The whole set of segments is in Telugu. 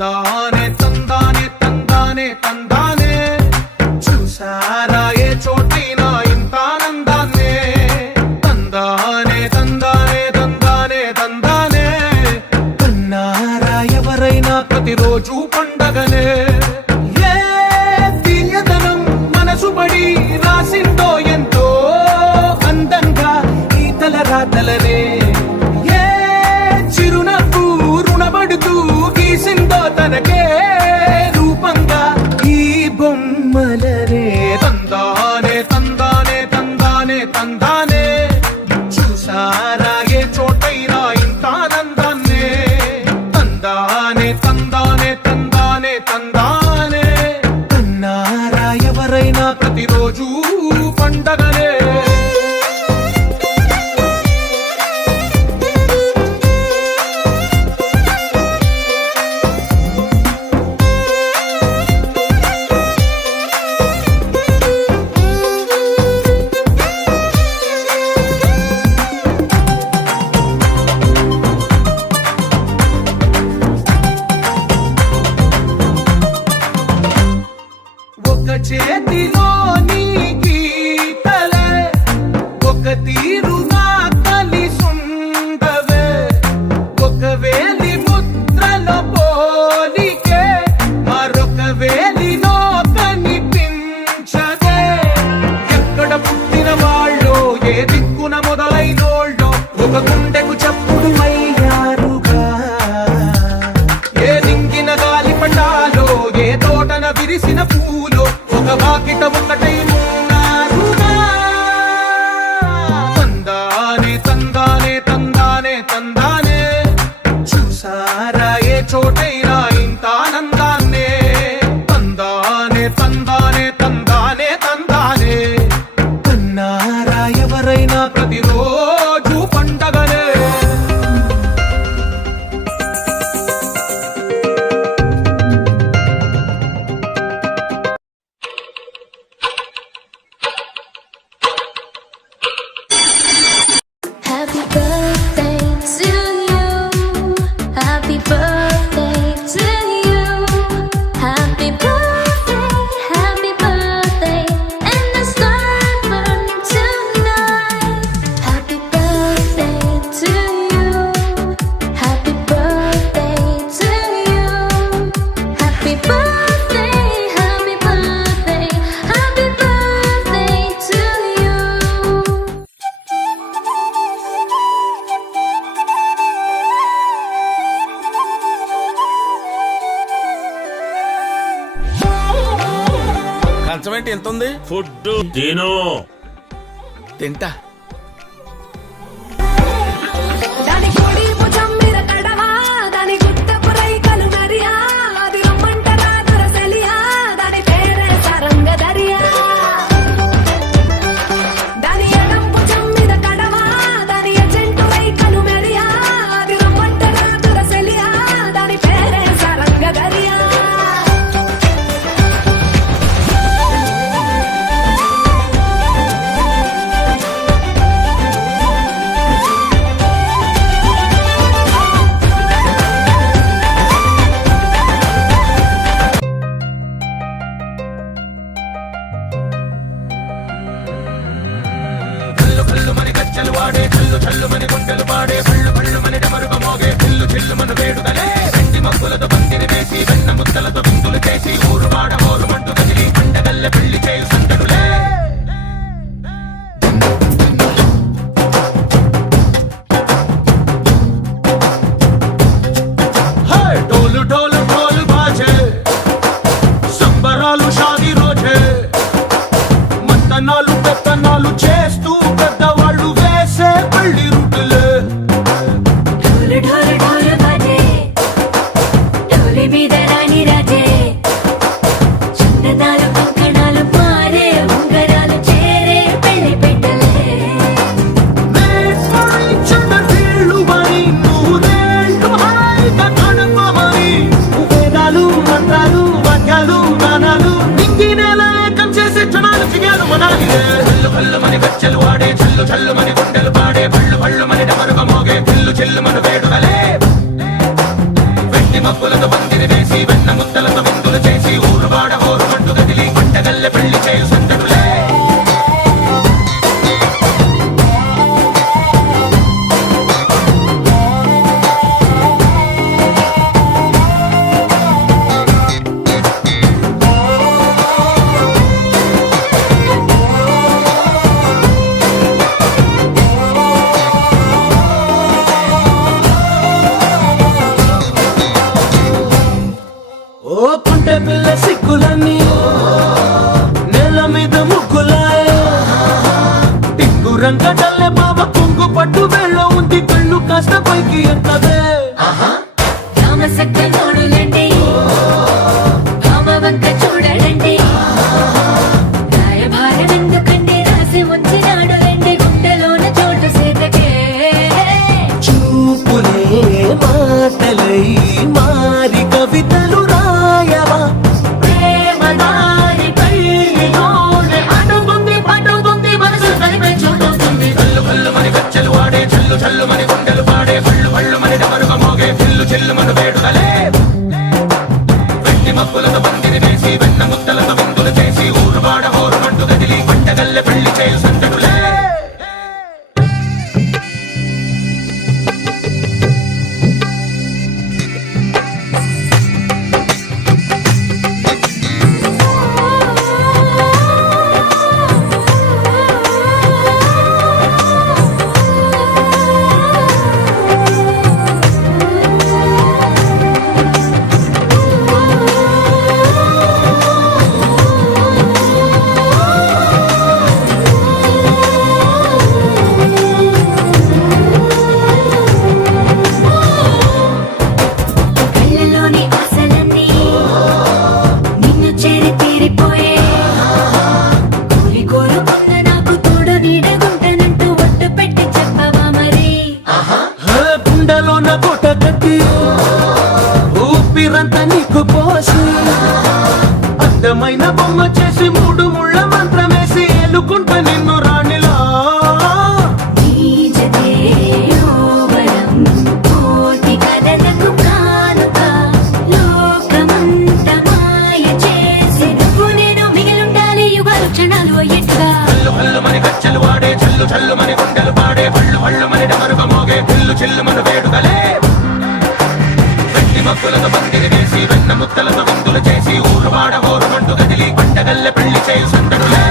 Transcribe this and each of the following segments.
తందానే తందానే తందానే తందానే చూసారా ఏ చోటైనా ఇంత ఆనందాన్నే తందానే తందానే తందానే తందానే కన్నారా ఎవరైనా ప్రతిరోజు పండగనే ఏ తీయదనం మనసు పడి రాసిందో ఎంతో అందంగా ఈ తలరాతలనే ఏ చిరునవ్వు రుణపడుతూ గీసిందో తనకే రూపంగా ఈ బొమ్మలనే తందానే తందానే తందానే తందానే చూసారా ఏ చోటైనా ఇంత ఆనందాన్నే తందానే తందానే తందానే తందానే కన్నారా ఎవరైనా ప్రతిరోజు పండగనే ఒక చేతిలో నీ గీతలే ఒక తీరుగా కలిసుండవే ఒక వేలి ముద్రల పోలికే మరొక వేలిలో కనిపించదే ఎక్కడ పుట్టిన వాళ్ళో ఏ దిక్కున మొదలైనోళ్ళో ఒక గుండెకు చప్పుడు అయ్యారుగా ఏ దింగిన గాలి పటాలో ఏ తోటన విరిసిన పూలో ఒక వాకిట ఒకటై ఉన్నారుగా తందానే తందానే తందానే తందానే చూసారా ఏ చోటైనా ఇంత ఆనందాన్నే తందానే తందానే తందానే తందానే కన్నారా ఎవరైనా ప్రతిరోజు పండగనే Happy birthday to you. Happy birthday to you. Happy birthday, and the star burning tonight. Happy birthday to you. Happy birthday to you. Happy birthday, happy birthday, happy birthday to you. కంచం ఏంటి ఎంత ఉంది? ఫుడ్ తిను. తింటా. దాని కోడి భుజం మీద కడవా, దాని గుట్టపు రైకలు నరియా, అది రమ్మంటరా దొరసలియా, దాని పేరే సరంగదరియా. దాని ఎడం భుజం మీద కడవా, దాని ఎజెంటు రైకలు మెరియా, అది రమ్మంటరా దొరసలియా, దాని పేరే సరంగదరియా. కల్లు కల్లు మని గజ్జలు వాడే కల్లు చల్లు మని గుండెలు పాడే పళ్ళు పళ్ళు మని డమరుగ మోగే పిల్లు చిల్లు మన వేడుదలే వెండి మగ్గులతో పందిరి వేసి వెన్న ముద్దలతో బిందులు చేసి ఊరు వాడ ఊరు మంటు కదిలి పండగల్లె పెళ్లి చేయు సందడులే డోలు డోలు ఢోలు బాజే సంబరాలు షాదీ రోజే మత్తనాలు పెత్తనాలు చేస్తూ పెద్దవాళ్ళు వేసే పెళ్లి రుటులే ढोल ढोल ढोल बाजे, ढोली మీద రాణి రాజే, చందనాలు కంకణాలు మారే ఉంగరాలు చేరే పెళ్లి పెట్టలే. చిన్న వీళ్ళు మరి నూరేళ్ళు హాయిగా కడపమని వేదాలు మంత్రాలు వాక్యాలు గానాలు నింగి నేల ఏకం చేసే క్షణాలు చిగాలు మనాలి కల్లు కల్లు మని గజ్జలు వాడే చల్లు చల్లు మని గుండెలు పాడే పళ్ళు పళ్ళు మని డమరుగ మోగే పిల్లు చిల్లు మన వేడుదలే వెండి మబ్బులతో పందిరి వేసి లంకటల్లే బావ కొంగు పట్టు వేళ్ళ ఉంది కళ్ళు కాస్త పైకి ఎక్కదే రామసక్క నోడులండి రామ వంక చూడడండి రాయభారం ఎందుకండి రాసి ఉంచినాడు రండి గుండెలోన చోటు సీతకే చూపులే మాటలై మారి కవితలు రాయవా ప్రేమదారి కళ్ళలోనే అడుగుంది పడుతుంది మనసు కలిపే చూస్తుంది కళ్ళు కళ్ళు మని గచ్చలు వాడే చల్లు చల్లు మని గుండెలు పాడే పళ్ళు పళ్ళు మని డమరుగ మోగే చెల్లు చెల్లు మను వేడుదలే వెండి మబ్బులతో పందిరి వేసి వెన్న ముద్దలతో విందులు చేసి ఊరు వాడ హోరు మంటు గదిలి పంటగల్లె పెళ్లి చేయు సందడులే కళ్ళలోని ఆశలన్నీ నిన్ను చేరి తీరిపోయే కోరి కోరుకున్న నాకు తోడు నీడగుంటనంటూ ఒట్టు పెట్టి చెప్పవా మరి గుండెలోన కోట కట్టి ఊపిరంతా నీకు పోసి అడ్డమైన బొమ్మ చేసి మూడు ముళ్ళ మంత్రమేసి ఎలుకుంట నిన్ను రాణిలా నీజదే యోవరం కోటి కథలకు కానుక లోకమంత మాయ చేసి నువ్వు నేను మిగిలుండాలి యుగాలు క్షణాలు ఎట్లా కళ్ళు కళ్ళు మని గచ్చలు వాడే చల్లు చల్లు మని గుండెలు పాడే పళ్ళు పళ్ళు మని డమరుగ మోగే చెల్లు చెల్లు మను వేడుదలే వెండి మబ్బులతో పందిరి వేసి వెన్న ముద్దలతో విందులు చేసి ఊరు వాడ హోరు మంటు గదిలి పంటగల్లె పెళ్లి చేయు సందడులే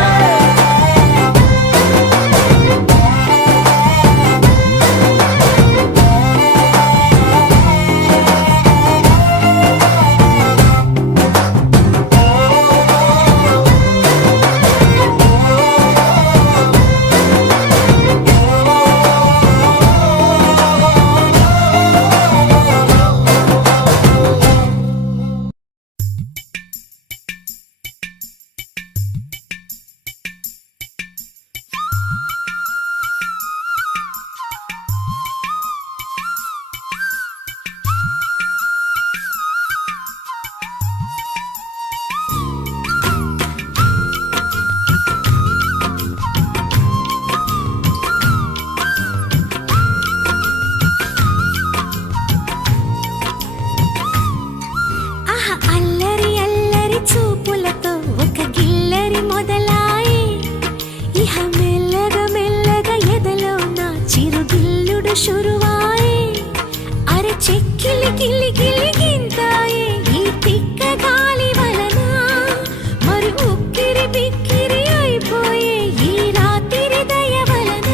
ఆహా అల్లరి అల్లరి చూపులతో ఒక గిల్లరి మొదలాయి ఇహ మెల్లగా మెల్లగా ఎదలో నా చిరుగిల్లుడు శురువాయి అరే చెక్కిలి గిల్లి గిల్లి గింతాయి ఈ తిక్క గాలి వలన మరి ఉక్కిరి బిక్కిరి అయిపోయే ఈ రాత్రి దయ వలన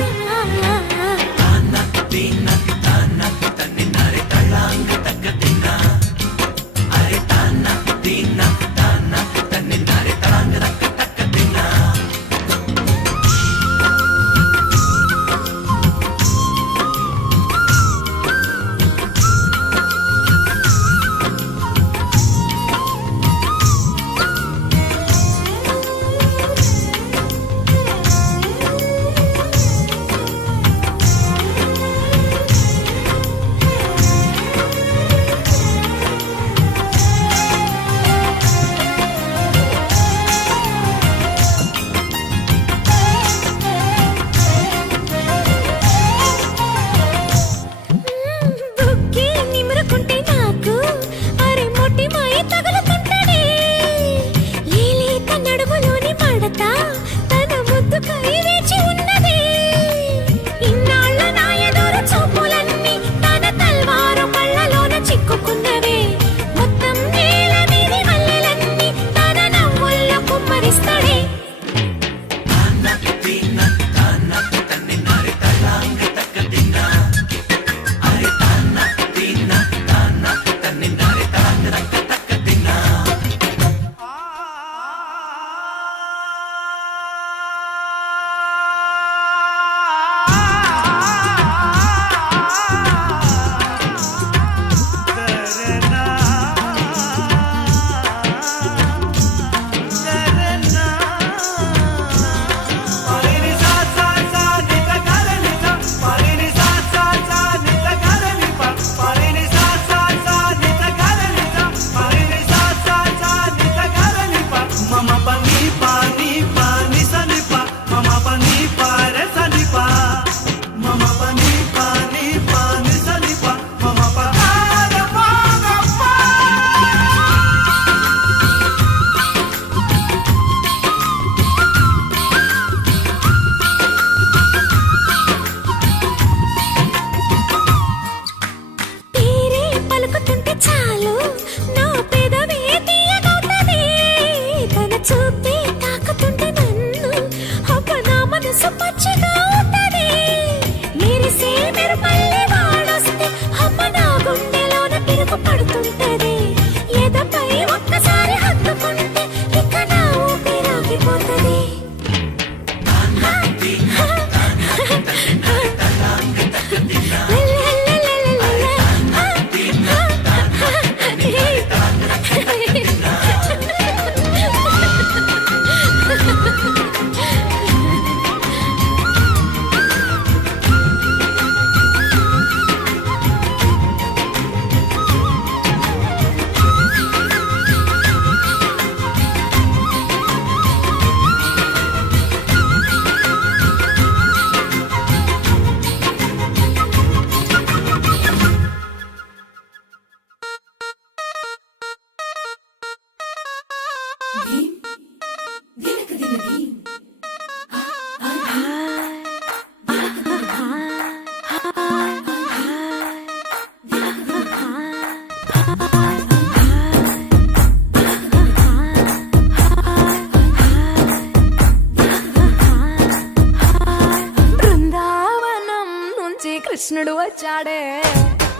బృందావనం నుంచి కృష్ణుడు వచ్చాడే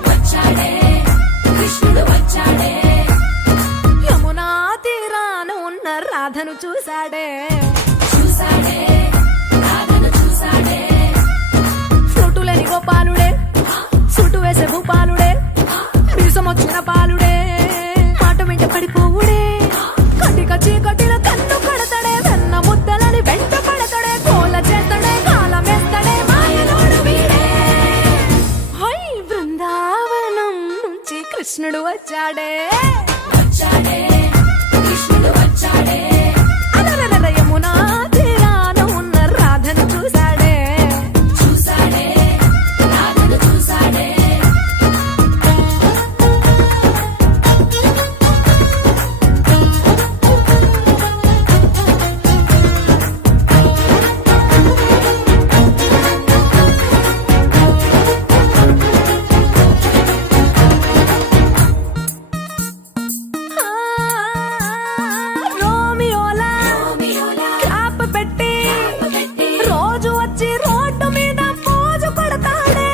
వచ్చాడే కృష్ణుడు వచ్చాడే యమునా తీరాన ఉన్న రాధను చూశాడే చూశాడే రాధను చూశాడే ఫ్రూటులేని గోపాలుడే సుటు వేసే భూపాలుడే మీసమొచ్చిన పాలుడే మాట వెంట పడిపోవుడే కటిక చీకటిలో కన్ను కడతాడే వెన్న ముద్దలని వెంట పడతాడే కోల చేతడే కాలమేస్తాడే మాయలోడు వీడే హై బృందావనం నుంచి కృష్ణుడు వచ్చాడే వచ్చాడే కృష్ణుడు వచ్చాడే అలరల యమునా తీరాన ఉన్న రాధను చూశాడే చూశాడే రాధను చూశాడే రోమియోలా క్యాప్ పెట్టి రోజు వచ్చి రోడ్డు మీద పోజు కొడతాడే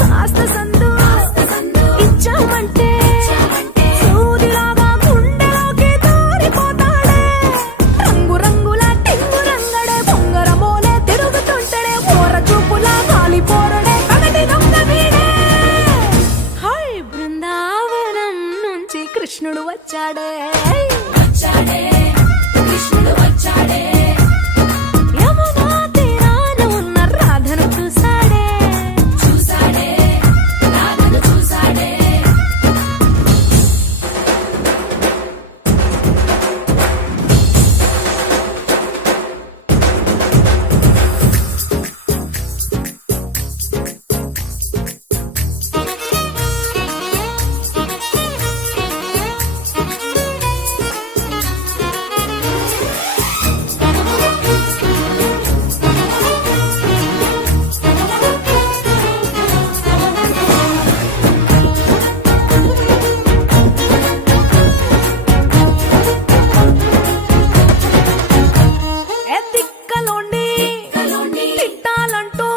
కాస్త సందు ఇచ్చామంటే సూదిలాగా గుండెలోకి దూరిపోతాడే రంగు రంగుల టింగు రంగడే బొంగరమోలే తిరుగుతుంటాడే పోర చూపులా గాలి పోరడే పగటి దొంగ వీడే హై బృందావనం నుంచి కృష్ణుడు వచ్చాడే వచ్చాడే కృష్ణుడు వచ్చాడే యమునా తీరాన ఉన్న రాధను చూశాడే చూశాడే రాధను చూశాడే ఎత్తిక్కలోండి తిట్టాలంటూ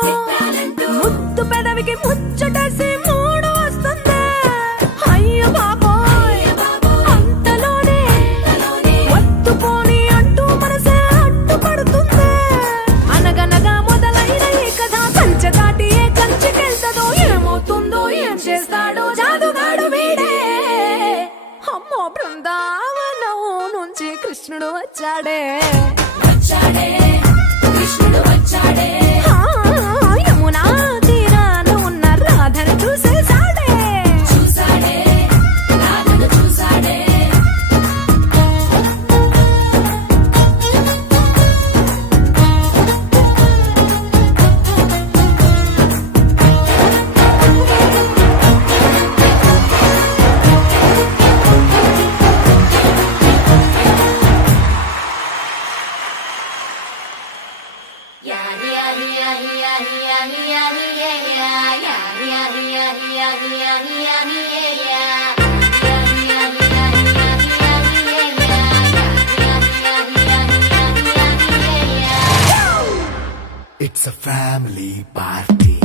ముద్దు పెదవికి ముచ్చటేసి మూడు వస్తుంది అయ్య బాబోయ్ అంతలోనే ఒత్తుకోని అంటూ మనసే అడ్డుపడుతుంది అనగనగా మొదలైన ఈ కథ కంచె దాటి ఏ కంచెకెళ్తదో ఏమవుతుందో ఏం చేస్తాడో జాదుగాడు వీడే అమ్మో బృందావనం నుంచి కృష్ణుడు వచ్చాడే వచ్చాడే కృష్ణుడు వచ్చాడే యమునా తీరాన ఉన్న రాధను చూసేశాడే చూశాడే రాధను చూశాడే It's a family party.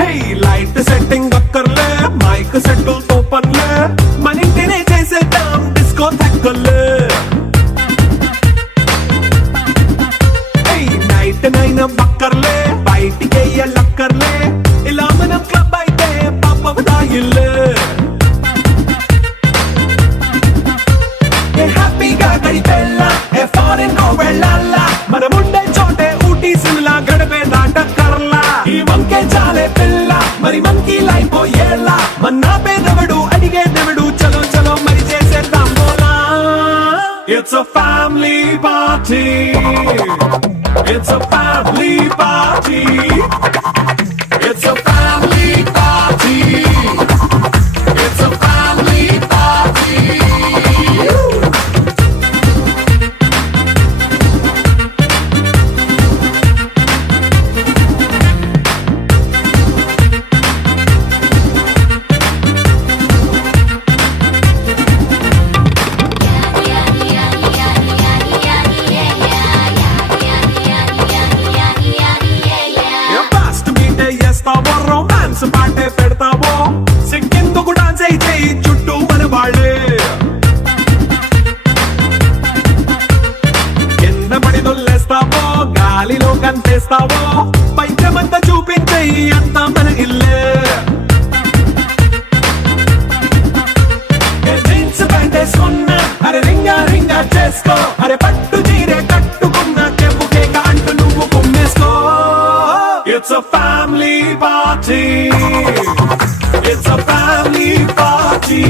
Hey, light setting అక్కర్లే మైక్ సెట్టుల్ తో పర్లే మన ఇంటినే చేసేద్దాం డిస్కో థక్కర్లే నైట్ నైన్ బక్కర్లే బయటికి లక్కర్లే ఇలా మనం క్లబ్ అయితే పాప దాయిల్లే హ్యాపీగా గడిపెళ్ళ ఏ ఫారెన్ నో వెళ్ళాల మనం ఉండే చోటే ఊటీ సిమ్లా గడిపే దాటక్కర్లా ఈ వంకే చాలే పిల్ల మరి మంకీ లైఫ్ ఏళ్ళ మన్నా పేదవడు అడిగే దేవుడు చలో చలో మరి చేసేద్దాం బోలా It's a family party. It's a family party. It's a family party. It's a family party. Fast మీటే చేస్తావో రొమాన్స్ పాటే పెడతావో సింకెందుకు డాన్స్ అయితే చుట్టూ మన వాళ్ళే కింద పడి దొల్లేస్తావో గాలిలో కంతేస్తావో పైచమంతా చూపించే అంతా మన ఇల్లే జీన్స్ ప్యాంటేసుకున్నా అరే రింగా రింగా చేసుకో అరే పట్టు చీరే కట్టుకున్న చెప్పుకే కాంటు నువ్వు కుమ్మేసుకో. It's a family party. It's a family party.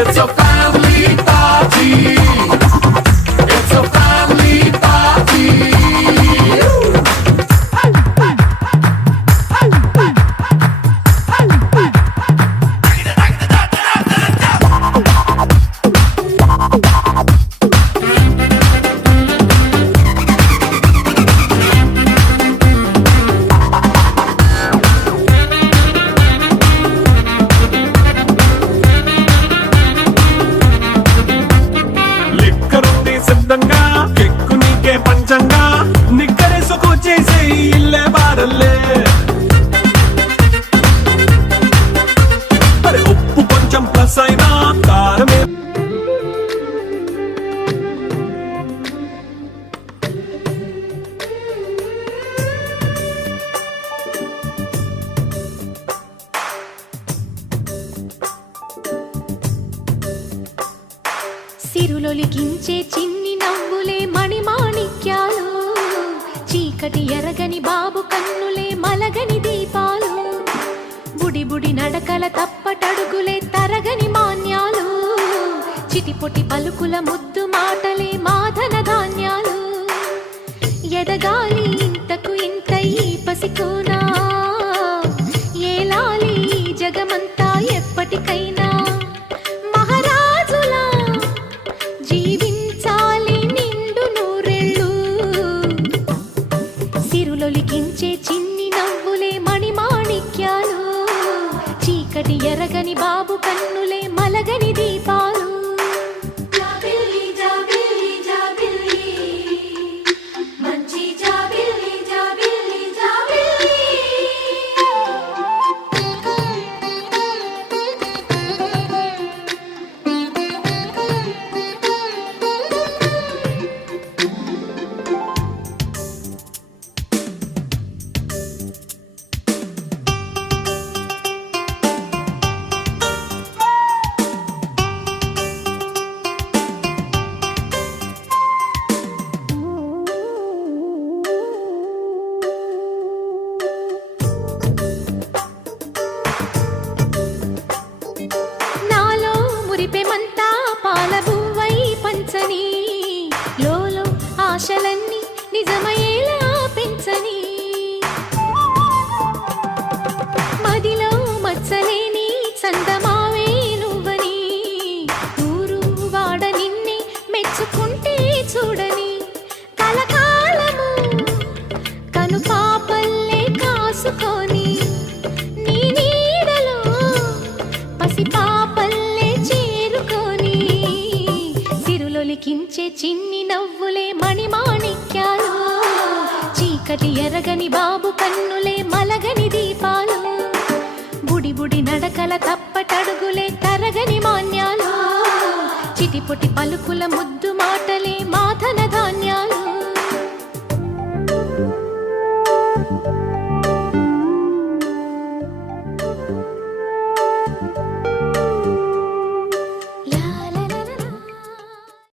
It's a family party. It's a family party. లిక్కరుంది సిద్ధంగా ఎక్కు నీకే పంచంగా నిక్కరేసుకొచ్చేసే ఇల్లే బారల్లే అరే ఉప్పు కొంచెం ప్లస్ అయినా కారమే సిరులొలికించే చిన్ని నవ్వులే మణిమాణిక్యాలు చీకటి ఎరగని బాబు కన్నులే మలగని దీపాలు బుడి బుడి నడకల తప్పటడుగులే తరగని మాన్యాలు చిటిపొటి పలుకుల ముద్దు మాటలే మాధన ధాన్యాలు ఎదగాలి ఇంతకు ఇంత ఈ పసికోనా ఏలాలి ఈ జగమంతా ఎప్పటికైనా మహారాజులా జీవించాలి నిండు నూరెళ్ళు సిరులొలికించే చిన్ని నవ్వులే మణిమాణిక్యాలు చీకటి ఎరగని బాబు కన్నులే మలగని దీపాలు. జాబిల్లి జాబిల్లి జాబిల్లి మంచి జాబిల్లి జాబిల్లి జాబిల్లి నాలో మురిపెమంతా పాలబువ్వై పంచని లోలో ఆశలన్నీ నిజమయ్యేలా పెంచని మదిలో మచ్చలేని చందమావే నువ్వని ఊరు వాడ నిన్నే మెచ్చుకుంటే చూడని కలకాలము కను పాపల్లే కాసుకొని నీ నీడలో పసిపాపల్లే చేరుకొని సిరులొలికించే చిన్ని నవ్వులే మణిమాణిక్యాలు చీకటి ఎరగని బాబు కన్నులే మలగని దీపాలు బుడి బుడి నడకల తప్పటడుగులే తరగని మాన్యాలు చిటిపొటి పలుకుల ముద్దు